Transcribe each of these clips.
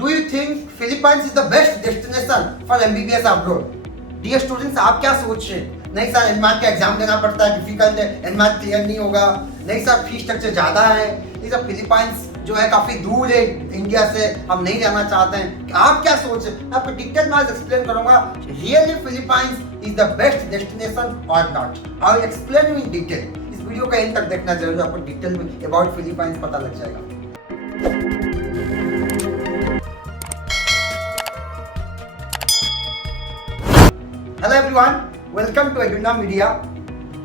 Do you think Philippines is the best destination for MBBS abroad? Dear students, आप क्या सोच रहे हैं? नहीं सर, एनमार्क का एग्जाम देना पड़ता है, डिफिकल्ट है, एनमार्क क्लियर नहीं होगा, नहीं सर फीस स्ट्रक्चर ज़्यादा है, ये सब फिलीपाइंस जो है काफ़ी दूर है इंडिया से, हम नहीं जाना चाहते हैं। आप क्या सोच रहे हैं? आपको डिटेल में आज एक्सप्लेन करूंगा, really Philippines is the best destination और not. I will explain you in detail. इस वीडियो का एंड तक देखना जरूर, आपको डिटेल में अबाउट फिलीपाइंस पता लग जाएगा। Hello everyone, welcome to Eduna Media.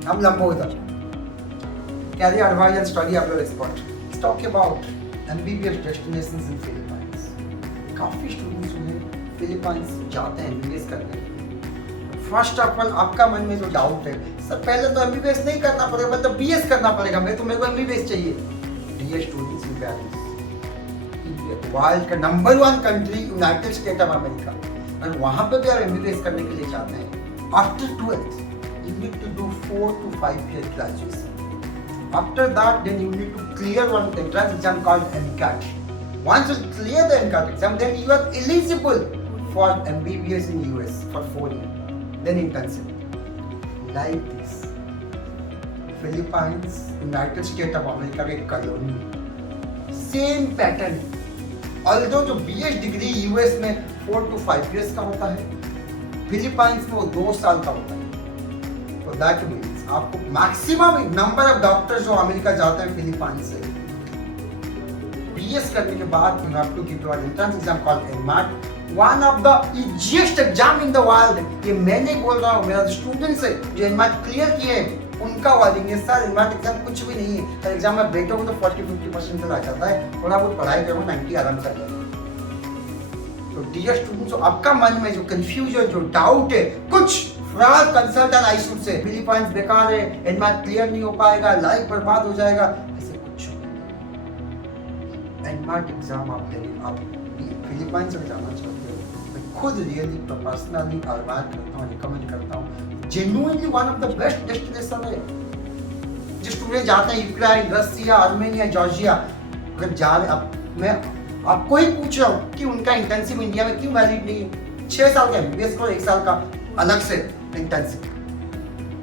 I'm Lambodhar, career advisor and study abroad expert. Let's talk about MBBS destinations in Philippines. काफी स्टूडेंट्स उन्हें फिलीपाइंस जाते हैं MBBS करने के लिए। फर्स्ट ऑफ ऑल आपका मन में जो डाउट है, सर पहले तो MBBS नहीं करना पड़ेगा, मतलब BS करना पड़ेगा, मेरे को MBBS चाहिए। Dear students in parents, world का number 1 country United State of America, और वहाँ पे भी आप MBBS करने के लिए चाहते हैं, after 12th you need to do 4 to 5 year graduation. After that, then you need to clear one entrance exam called MCAT. Once you clear the MCAT exam, then you are eligible for MBBS in US for 4 years. Then internship. Like this, Philippines, United States of America एक colony, same pattern. Although जो BS degree US में 4 to 5 years का होता है, Philippines में वो 2 साल का होता है। तो दैट मीन्स आपको मैक्सिमम नंबर ऑफ डॉक्टर्स जो अमेरिका जाते हैं फिलीपाइंस से, BS करने के बाद you have to give your entrance exam called NMAT, one of the easiest exam in the world. ये मैं नहीं बोल रहा हूँ, मेरा स्टूडेंट्स है जो एनमैट क्लियर किए हैं उनका वार्निंग है, सर एनमैट एग्जाम कुछ भी नहीं है, सर एग्जाम में बैठोगे तो 40-50% चला जाता है, थोड़ा बहुत पढ़ाई करोगे 90 आराम कर लेंगे। तो डियर स्टूडेंट्स, आपका मन में जो कंफ्यूजन, जो डाउट है, कुछ fraud consultant I should say Philippines बेकार है, एनमैट क्लियर नहीं हो पाएगा, लाइफ बर्बाद हो जाएगा, ऐसे कुछ नहीं। एनमैट एग्जाम आप फिलीपाइंस में जाना चाहते हो, मैं खुद रियली पर्सनली एडवाइज करता हूँ, रिकमेंड करता हूँ, genuinely one of the best destination है। जो स्टूडेंट जाते हैं यूक्रेन, रसिया, आर्मेनिया, जॉर्जिया, अगर जा रहे, अब मैं आपको ही पूछ रहा हूँ कि उनका इंटर्नशिप इंडिया में क्यों वैलिड नहीं है? 6 साल का MBBS को 1 साल का अलग से internship,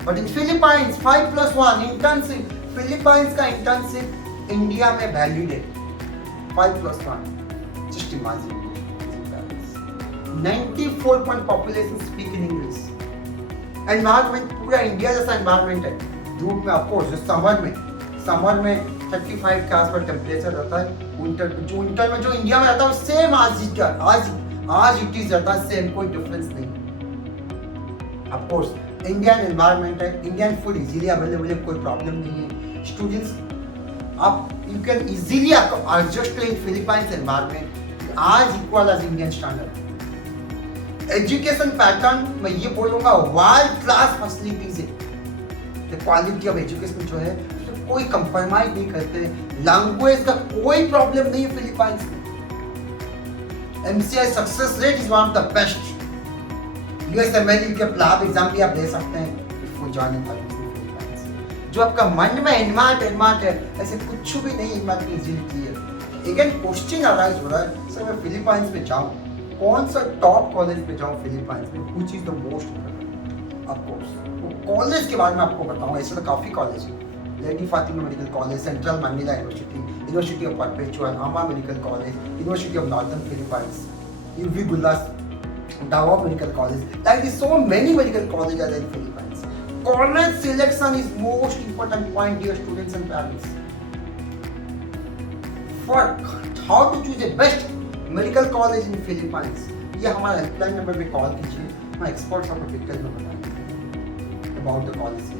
but in Philippines 5+1 internship, Philippines का इंटर्नशिप इंडिया में वैलिड है 5+1। Just imagine 94% population speak in English, environment पूरा इंडिया जैसा एनवायरनमेंट है। धूप में ऑफकोर्स समर में 35 के आसपास टेम्परेचर रहता है, विंटर में जो इंडिया में रहता है सेम आज इट इज रहता है, सेम, कोई डिफरेंस नहीं। ऑफ कोर्स इंडियन एनवायरनमेंट है, इंडियन फूड इजीली अवेलेबल है, कोई प्रॉब्लम नहीं है। स्टूडेंट्स, आप you can easily adjust in Philippines environment as equal as Indian standard. Education pattern मैं ये बोलूंगा वर्ल्ड क्लास फैसिलिटीज है, द क्वालिटी ऑफ एजुकेशन जो है कोई कंप्रोमाइज नहीं करते, लैंग्वेज का कोई प्रॉब्लम नहीं है फिलीपाइंस में। MCI success rate is one of the best. USMLE के प्लाब एग्जाम भी आप दे सकते हैं बिफोर जॉइनिंग फिलीपाइंस। जो आपका मन में एनमार्ट है, ऐसे कुछ भी नहीं, एनमार्ट की easily clear. Again question arise हो रहा है, सर मैं फिलीपाइंस में जाऊं, कौन सा टॉप कॉलेज में जाऊं फिलीपाइंस में, which is the most important? Of course college के बारे में आपको बताऊंगा, ऐसे तो काफी कॉलेज है। Lady Fatima medical college, Central Manila University, University of Perpetual, AMA medical college, University of Northern Philippines, UV Gulas, Davao Medical College. Like this, so many medical colleges are in Philippines. College selection is most important point, dear students and parents. For how to choose a best medical college in Philippines, ये हमारा helpline number पे call कीजिए, हम experts आपको detail में बताएंगे about the policy.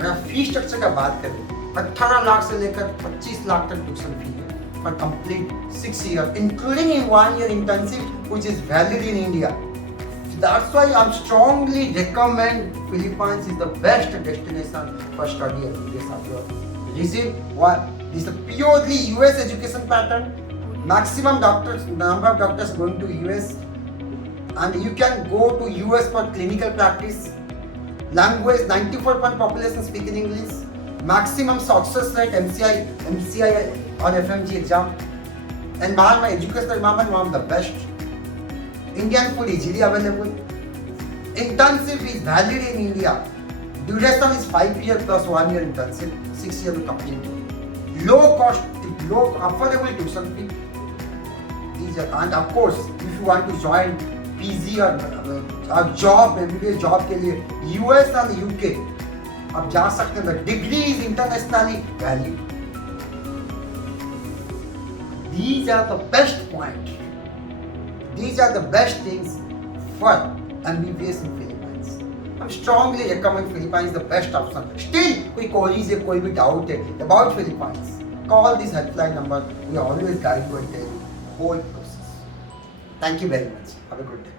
अगर fees structure का बात करें, 18 लाख से लेकर 25 लाख तक ट्यूशन फी है for complete 6 years, including in 1 year internship which is valid in India. That's why I strongly recommend Philippines is the best destination for study at MBBS abroad. Reason why? This is a purely US education pattern. Maximum number of doctors going to US, and you can go to US for clinical practice. Language, 94% population speak in English. Maximum success rate MCI or FMG exam. Environment, educational environment, one of the best. Indian food easily available. Internship is valid in India. Duration is 5 years plus 1 year internship, 6 years to complete. Low cost, low affordable tuition fee. And of course, if you want to join PG or job, MBBS job के लिए US and UK, आप जा सकते हैं. The degree is internationally valued. These are the best points. These are the best things for MBBS in Philippines. I strongly recommend Philippines the best option. Still, कोई queries है, कोई भी doubt है about Philippines, call this helpline number. We always guide you and tell you whole process. Thank you very much. Have a good day.